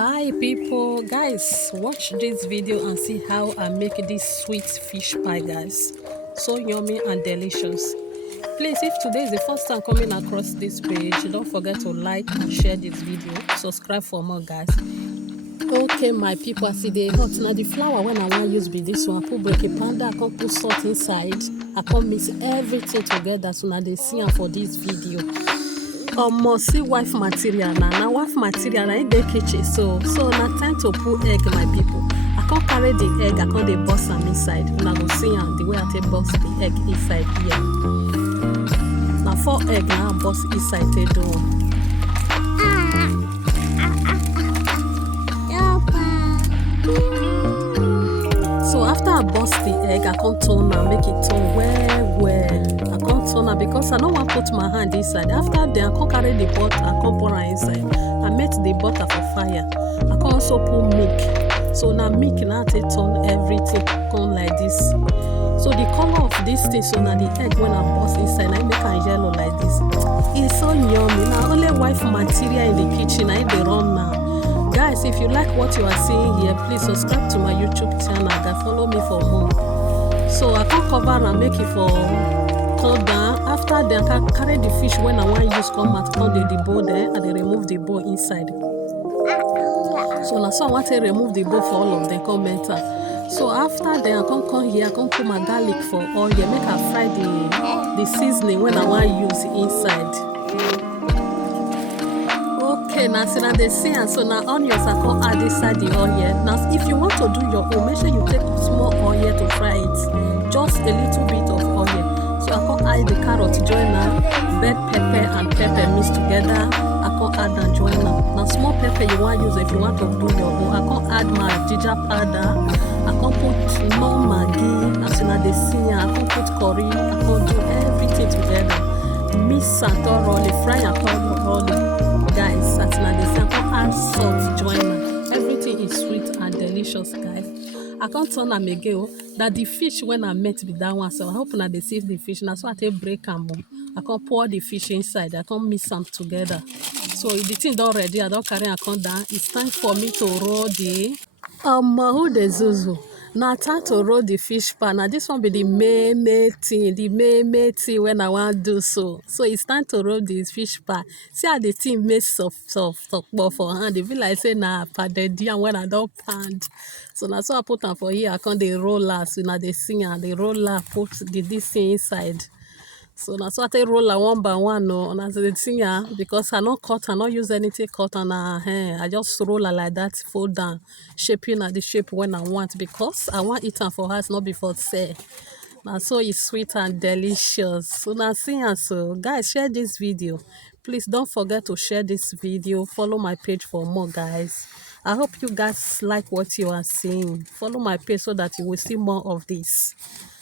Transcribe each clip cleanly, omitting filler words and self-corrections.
Hi people, guys, watch this video and see how I make this sweet fish pie, guys. So yummy and delicious. Please, if today is the first time coming across this page, don't forget to like and share this video. Subscribe for more, guys. Okay, my people, I see the hot. Now the flour when I want use be this one. I put break panda, I can put salt inside. I can mix everything together so now they see am for this video. See wife material na wife material na in dey kitchen so na time to put egg, my people. I can't carry the egg, I can't dey burst am inside. Una go see am the way I take burst the egg inside here. Na 4 egg na I burst inside take do am. So after I burst the egg, I can't turn am, make it turn well. I can't turn am because I don't want to put my hand inside. After then, I can't carry the butter, I can't pour am inside. I met the butter for fire. I can also put milk. So now milk now take turn everything come like this. So the color of this thing, so now the egg when I burst inside, I make am yellow like this. It's so yummy. Now only wife material in the kitchen, I dey run now. Guys, if you like what you are seeing here, please subscribe to my YouTube channel and follow me for more. So I can cover and make it for cool down. After then, I can carry the fish when I want use come out, come the bowl there and then remove the bowl inside. So now so I want to remove the bowl for all of them come enter. So after then, I can come here, I can put my garlic for oil, make I fry the seasoning when I want use inside. Okay, now see now they see and so now onions I can add inside the oil. Now if you want to do your own, make sure you take small oil to fry it. Just a little bit of oil. So I can add the carrot join now, red pepper and pepper mixed together. I can add and join now. Now small pepper you want use if you want to do your own. I can add my ginger powder. I can put more Maggi. As soon as they see I can put curry. I can do everything together. Mix and thoroughly, fry and thoroughly. Guys, as soon as they say I can add salt join now. Everything is sweet and delicious, guys. I can't turn am again that the fish when I met with that one, so I hope now they see the fish now. So I take break am. I can pour the fish inside. I can mix them together. So the thing done ready. I don't carry a count down. It's time for me to roll the who the zuzu. Now time to roll the fish pan. Now this one be the main thing, when I want to do so. So it's time to roll this fish pan. See how the thing makes soft for hand. They feel like say nah padded and when I don't pound. So now so I put them for here. I can the roller. So now they sing and the roller put this thing inside. So now so I take roller one by one no, and as the thing because I not cut, I not use anything cut on her hand. I just roll her like that, fold down, shaping at the shape when I want because I want it for her, not before say. Now so it's sweet and delicious. So now see so guys, share this video. Please don't forget to share this video. Follow my page for more, guys. I hope you guys like what you are seeing. Follow my page so that you will see more of this.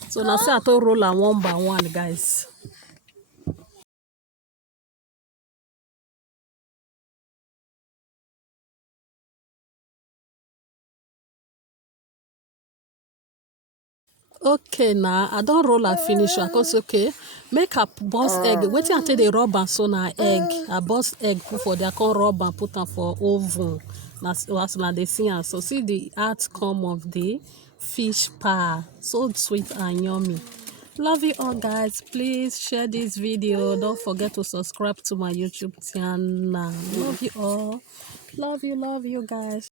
So now see I to roll her one by one, guys. Okay now I don't roll and finish I cause okay make a burst egg wetin I take the rub am so na egg I burst egg put for there come rub and put am for oven na as una dey see am so see the outcome of the fish pie so sweet and yummy. Love you all, guys. Please share this video. Don't forget to subscribe to my YouTube channel. Love you all. Love you guys.